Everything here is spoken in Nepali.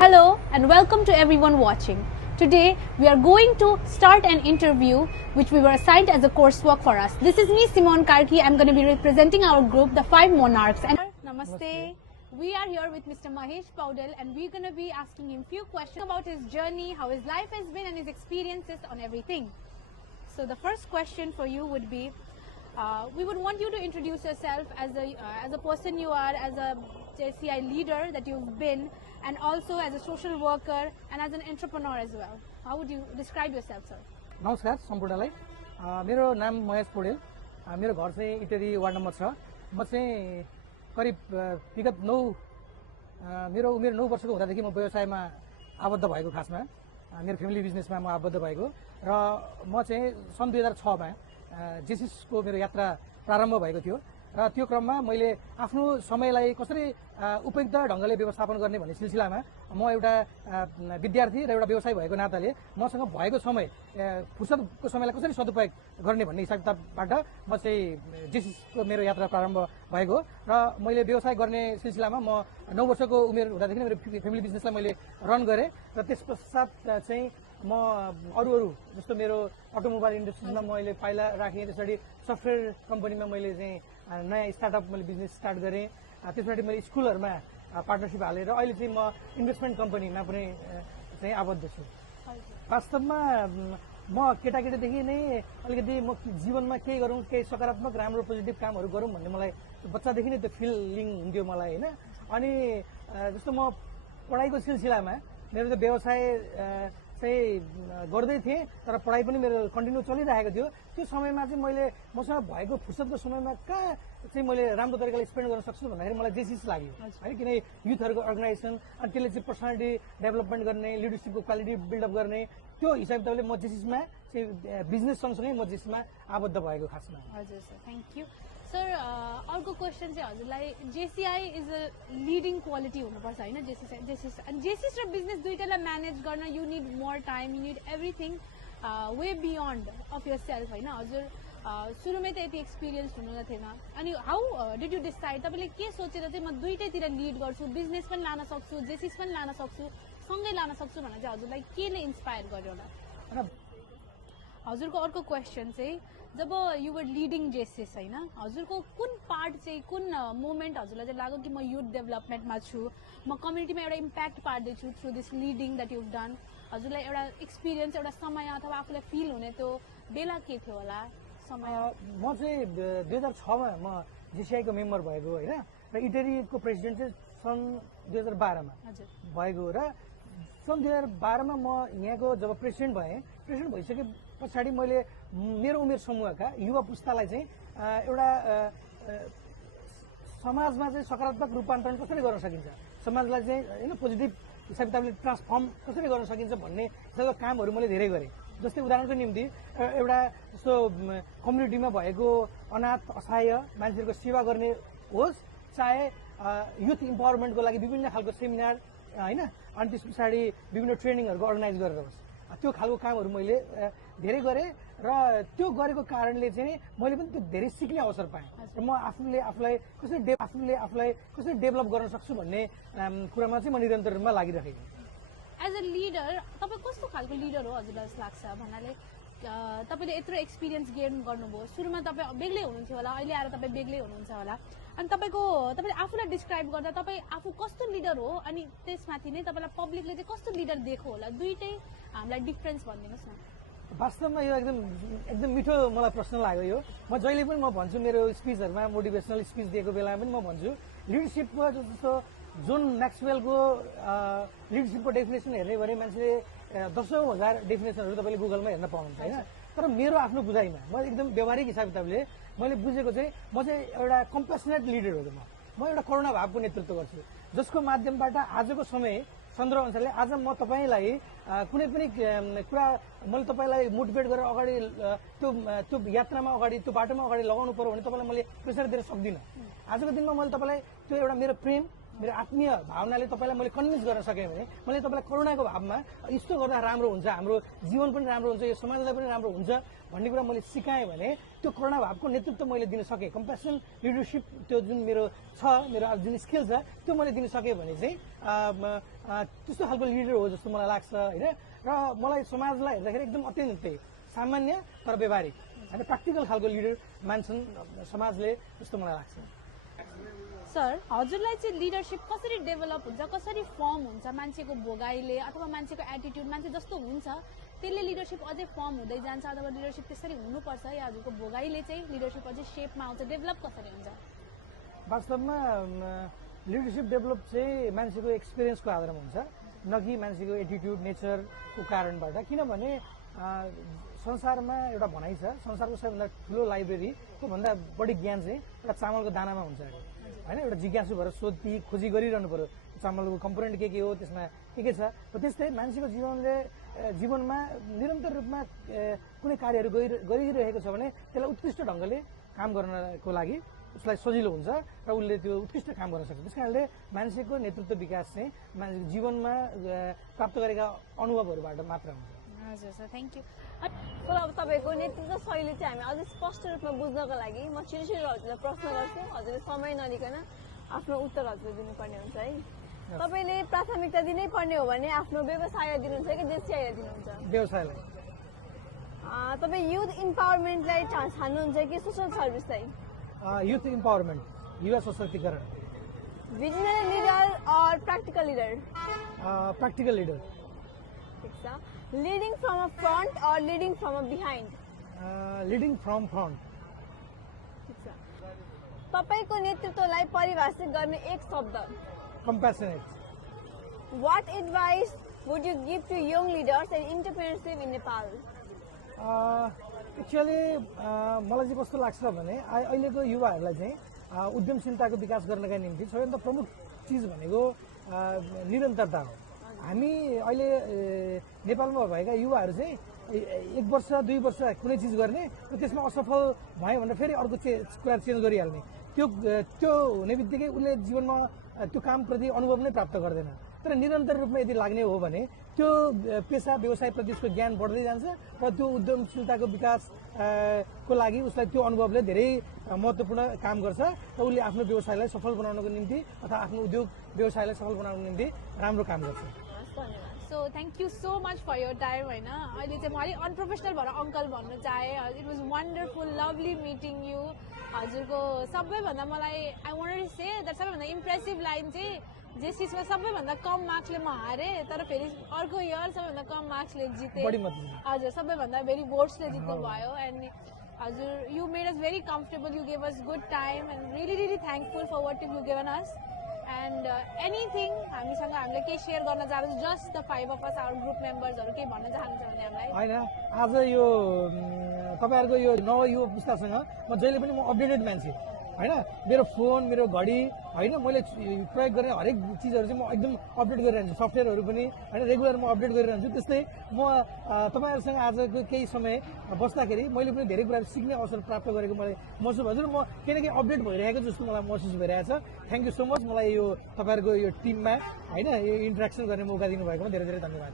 Hello and welcome to everyone watching. Today we are going to start an interview which we were assigned as a coursework for us. This is me, Simone Karki. I'm going to be representing our group, the Five Monarchs. And Namaste. We are here with Mr. Mahesh Paudel and we're going to be asking him few questions about his journey, how his life has been and his experiences on everything. So the first question for you would be, we would want you to introduce yourself as a person you are, as a JCI leader that you've been, and also as a social worker and as an entrepreneur as well. How would you describe yourself, sir? नमस्कार सम्पूर्णलाई मेरो नाम महेश पौडेल मेरो घर चाहिँ इटरी वार्ड नम्बर 6 म चाहिँ करिब विगत 9 मेरो उमेर 9 वर्षको हुँदादेखि म व्यवसायमा आबद्ध भएको खासमा मेरो फ्यामिली बिजनेसमा म आबद्ध भएको र म चाहिँ सन् 2006 मा जेसिसको मेरो यात्रा प्रारम्भ भएको थियो र त्यो क्रममा मैले आफ्नो समयलाई कसरी उपयुक्त ढंगले व्यवस्थापन गर्ने भन्ने सिलसिलामा म एउटा विद्यार्थी र एउटा व्यवसायी भएको नाताले मसँग भएको समय फुर्सदको समयलाई कसरी सदुपयोग गर्ने भन्ने हिसाब किताबबाट म चाहिँ जेसिसको मेरो यात्रा प्रारम्भ भएको र मैले व्यवसाय गर्ने सिलसिलामा म 9 वर्षको उमेर हुँदादेखि मेरो फ्यामिली बिजनेसलाई मैले रन गरेँ र त्यसपश्चात चाहिँ म अरू जस्तो मेरो अटोमोबाइल इन्डस्ट्रीमा मैले पाइला राखेँ त्यसरी सफ्टवेयर कम्पनीमा मैले चाहिँ नयाँ स्टार्टअप मैले बिजनेस स्टार्ट गरेँ त्यसपछि मैले स्कुलहरुमा पार्टनरशिप हालेर अहिले चाहिँ म इन्भेस्टमेन्ट कम्पनीमा पनि चाहिँ आबद्ध छु वास्तवमा म केटाकेटीदेखि नै अलिकति म जीवनमा केही गरौँ केही सकारात्मक राम्रो पोजिटिभ कामहरु गरौँ भन्ने मलाई बच्चादेखि नै त्यो फिलिङ हुन्थ्यो मलाई हैन अनि जस्तो म पढाइको सिलसिलामा मेरो त व्यवसाय चाहिँ गर्दै थिएँ तर पढाइ पनि मेरो कन्टिन्यू चलिरहेको थियो त्यो समयमा चाहिँ मैले मसँग भएको फुर्सदको समयमा कहाँ चाहिँ मैले राम्रो तरिकाले स्पेन्ड गर्न सक्छु भन्दाखेरि मलाई जेसिस लाग्यो हैन किन युथहरुको अर्गनाइजेसन अनि त्यसले चाहिँ पर्सनालिटी डेभलपमेन्ट गर्ने लिडरशिपको क्वालिटी बिल्डअप गर्ने त्यो हिसाबले म जेसिसमा चाहिँ बिजनेस सँगसँगै म जेसिसमा आबद्ध भएको खासमा हजुर सर थ्यांक यू सर अर्को क्वेशन चाहिँ हजुरलाई JCI is a leading quality हुनुपर्छ हैन जेसिस र बिजनेस दुईटालाई म्यानेज गर्न you need more time you need everything way beyond of your self हैन हजुर सुरुमै त यति एक्सपिरियन्स हुनु थिएन अनि हाउ डिड यु डिसाइड तपाईले के सोचेर चाहिँ म दुईटैतिर लिड गर्छु बिजनेस पनि लान सक्छु जेसिस पनि लान सक्छु सँगै लान सक्छु भनेर चाहिँ हजुरलाई केले इन्स्पायर गर्यो होला हजुरको अर्को क्वेशन चाहिँ जब यु वर लिडिङ जेसिस हैन हजुरको कुन पार्ट चाहिँ कुन मोमेन्ट हजुरलाई चाहिँ लाग्यो कि म युथ डेभलपमेन्टमा छु म कम्युनिटीमा एउटा इम्प्याक्ट पार्दैछु through this leading that you've done हजुरलाई एउटा एक्सपिरियन्स एउटा समय अथवा आफूलाई फिल हुने त्यो बेला के थियो होला समय म चाहिँ 2006 मा म जेसीआई को मेम्बर भएको हैन र इटरीको प्रेसिडेन्ट चाहिँ सन् 2012 मा भएको र सन् 2012 मा म यहाँको जब प्रेसिडेन्ट भइसके पछाडि मैले मेरो उमेर समूहका युवा पुस्तालाई चाहिँ एउटा समाजमा चाहिँ सकारात्मक रूपान्तरण कसरी गर्न सकिन्छ समाजलाई चाहिँ हैन पोजिटिभ हिसाबले ट्रान्सफर्म कसरी गर्न सकिन्छ भन्ने जस्तो कामहरु मैले धेरै गरे जस्तै उदाहरणको निम्ति एउटा जस्तो कम्युनिटीमा भएको अनाथ असहाय मान्छेहरुको सेवा गर्ने होस् चाहे युथ इम्पावरमेन्टको लागि विभिन्न खालको सेमिनार हैन अनि त्यसपछि विभिन्न ट्रेनिङहरुको अर्गनाइज गरेर होस् त्यो खालको कामहरु मैले धेरै गरे र त्यो गरेको कारणले चाहिँ मैले पनि त्यो धेरै सिक्ने अवसर पाएँ र म आफूलाई कसरी डेभलप गर्न सक्छु भन्ने कुरामा चाहिँ म निरन्तर रूपमा लागिरहेको एज अ लिडर तपाई कस्तो खालको लिडर हो हजुरलाई जस्तो लाग्छ भन्नाले तपाईले यत्रो एक्सपिरियन्स गेन गर्नुभयो सुरुमा तपाई बेग्लै हुनुहुन्थ्यो होला अहिले आएर तपाई बेग्लै हुनुहुन्छ होला अनि तपाईले आफूलाई डिस्क्राइब गर्दा तपाई आफू कस्तो लिडर हो अनि त्यसमाथि नै तपाईलाई पब्लिकले चाहिँ कस्तो लिडर देखो होला दुईटै हामीलाई डिफरेन्स भनिदिनुस् न वास्तवमा यो एकदम मिठो मलाई प्रश्न लाग्यो यो म जहिले पनि म भन्छु मेरो स्पिचहरुमा मोटिभेसनल स्पिच दिएको बेलामा पनि म भन्छु लिडरशिपको जस्तो जोन म्याक्सवेलको लिडरशिपको डेफिनेसन हेर्ने भने मान्छेले दशौं हजार डेफिनेसनहरु तपाईले गुगलमा हेर्न पाउनुहुन्छ हैन तर मेरो आफ्नो बुझाइमा म एकदम व्यवहारिक हिसाब किताबले मैले बुझेको चाहिँ म चाहिँ एउटा कम्प्यासनेट लिडर हो म एउटा करुणा भावको नेतृत्व गर्छु जसको माध्यमबाट आजको समय सन्दर्भ अनुसारले आज म तपाईलाई कुनै पनि कुरा मैले तपाईलाई मोटिभेट गरेर अगाडि त्यो यात्रामा अगाडि त्यो बाटोमा अगाडि लगाउनु पर्यो भने तपाईलाई मैले प्रेसर दिन सक्दिन आजको दिनमा मैले तपाईलाई त्यो एउटा मेरो प्रेम मेरो आत्मीय भावनाले तपाईँलाई मैले कन्भिन्स गर्न सकेँ भने मैले तपाईँलाई करुणाको भावमा यस्तो गर्दा राम्रो हुन्छ, हाम्रो जीवन पनि राम्रो हुन्छ, यो समाजलाई पनि राम्रो हुन्छ भन्ने कुरा मैले सिकाएँ भने त्यो करुणा भावको नेतृत्व मैले दिन सकेँ। कम्प्यासन लिडरसिप त्यो जुन मेरो छ, मेरो जुन स्किल छ त्यो मैले दिन सकेँ भने चाहिँ त्यस्तो खालको लिडर हो जस्तो मलाई लाग्छ होइन। र मलाई समाजलाई हेर्दाखेरि एकदम अत्यन्तै सामान्य तर व्यवहारिक होइन प्र्याक्टिकल खालको लिडर मान्छन् समाजले जस्तो मलाई लाग्छ। सर, हजुरलाई चाहिँ लिडरसिप कसरी डेभलप हुन्छ, कसरी फर्म हुन्छ? मान्छेको भोगाइले अथवा मान्छेको एटिट्युड, मान्छे जस्तो हुन्छ त्यसले लिडरसिप अझै फर्म हुँदै जान्छ अथवा लिडरसिप त्यसरी हुनुपर्छ या हजुरको भोगाइले चाहिँ लिडरसिप अझै शेपमा आउँछ, डेभलप कसरी हुन्छ? वास्तवमा लिडरसिप डेभलप चाहिँ मान्छेको एक्सपिरियन्सको आधारमा हुन्छ, न कि मान्छेको एटिट्युड नेचरको कारणबाट। किनभने संसारमा एउटा भनाइ छ, संसारको सबैभन्दा ठुलो लाइब्रेरीको भन्दा बढी ज्ञान चाहिँ एउटा चामलको दानामा हुन्छ अरे होइन। एउटा जिज्ञासु भएर सोधी खोजी गरिरहनु पर्यो, चामलको कम्पोनेन्ट के हो, त्यसमा के छ। र त्यस्तै मान्छेको जीवनमा निरन्तर रूपमा कुनै कार्यहरू गरिरहेको छ भने त्यसलाई उत्कृष्ट ढङ्गले काम गर्नको लागि उसलाई सजिलो हुन्छ र उसले त्यो उत्कृष्ट काम गर्न सक्छ। त्यस कारणले मान्छेको नेतृत्व विकास चाहिँ मान्छेको जीवनमा प्राप्त गरेका अनुभवहरूबाट मात्र हुन्छ। हजुर सर, थ्याङ्क यू। तर अब तपाईँको नेतृत्व शैली चाहिँ हामी अझै स्पष्ट रूपमा बुझ्नको लागि म छिटो हजुरलाई प्रश्न गर्छु, हजुरले समय नलिकन आफ्नो उत्तर हजुरले दिनुपर्ने हुन्छ है। तपाईँले प्राथमिकता दिनै पर्ने हो भने आफ्नो व्यवसाय दिनुहुन्छ कि जेसिआईलाई दिनुहुन्छ? व्यवसायलाई। तपाईँ युथ इम्पावरमेन्टलाई छान्नुहुन्छ कि सोसल सर्भिसलाई? युथ इम्पावरमेन्ट, युवा सशक्तिकरण। भिजनरी लिडर और प्र्याक्टिकल लिडर? Practical leader. ठिक छ। लिडिङ फ्रम अ फ्रन्ट और leading from a behind? Leading from front. ठिक छ। तपाईँको नेतृत्वलाई परिभाषित गर्ने एक शब्द? कम्प्यासनेट। What advice would you give to young leaders and entrepreneurship in Nepal? Actually मलाई चाहिँ कस्तो लाग्छ भने अहिलेको युवाहरूलाई चाहिँ उद्यमशीलताको विकास गर्नका निम्ति सबैभन्दा प्रमुख चिज भनेको निरन्तरता हो। हामी अहिले नेपालमा भएका युवाहरू चाहिँ 1 वर्ष 2 वर्ष कुनै चिज गर्ने र त्यसमा असफल भयो भने फेरि अर्को कुरा चेन्ज गरिहाल्ने, त्यो हुने बित्तिकै उसले जीवनमा त्यो कामप्रति अनुभव नै प्राप्त गर्दैन। तर निरन्तर रूपमा यदि लाग्ने हो भने त्यो पेसा व्यवसायप्रति उसको ज्ञान बढ्दै जान्छ र त्यो उद्यमशीलताको विकासको लागि उसलाई त्यो अनुभवले धेरै महत्त्वपूर्ण काम गर्छ र उसले आफ्नो व्यवसायलाई सफल बनाउनको निम्ति अथवा आफ्नो उद्योग व्यवसायलाई सफल बनाउनको निम्ति राम्रो काम गर्छ। So thank you so much for your time होइन। अहिले चाहिँ म अलिक अनप्रोफेसनल भएर अङ्कल भन्न चाहेँ। It was wonderful, lovely meeting you. हजुरको सबैभन्दा मलाई I want to say that सबैभन्दा इम्प्रेसिभ लाइन चाहिँ जेसिसमा सबैभन्दा कम मार्क्सले म हारेँ तर फेरि अर्को इयर सबैभन्दा कम मार्क्सले जितेँ। हजुर सबैभन्दा भेरी भोट्सले जित्नु भयो एन्ड हजुर you made us very comfortable, you gave us good time and really thankful for what you given us. And anything हामीले केही सेयर गर्न चाहन्छ, just the 5 of us our group मेम्बर्सहरू केही भन्न चाहनुहुन्छ भने हामीलाई? होइन, आज यो तपाईँहरूको यो नवयुवा पुस्तासँग म जहिले पनि म अपडेटेड मान्छे होइन। मेरो फोन, मेरो घडी होइन, मैले प्रयोग गर्ने हरेक चिजहरू चाहिँ म एकदम अपडेट गरिरहन्छु, सफ्टवेयरहरू पनि होइन, रेगुलर म अपडेट गरिरहन्छु। त्यस्तै म तपाईँहरूसँग आजको केही समय बस्दाखेरि मैले पनि धेरै कुराहरू सिक्ने अवसर प्राप्त गरेको मलाई महसुस हजुर म केही न केही अपडेट भइरहेको जस्तो मलाई महसुस भइरहेछ। थ्याङ्क यू सो मच मलाई यो तपाईँहरूको यो टिममा होइन यो इन्ट्रेक्सन गर्ने मौका दिनुभएकोमा धेरै धेरै धन्यवाद।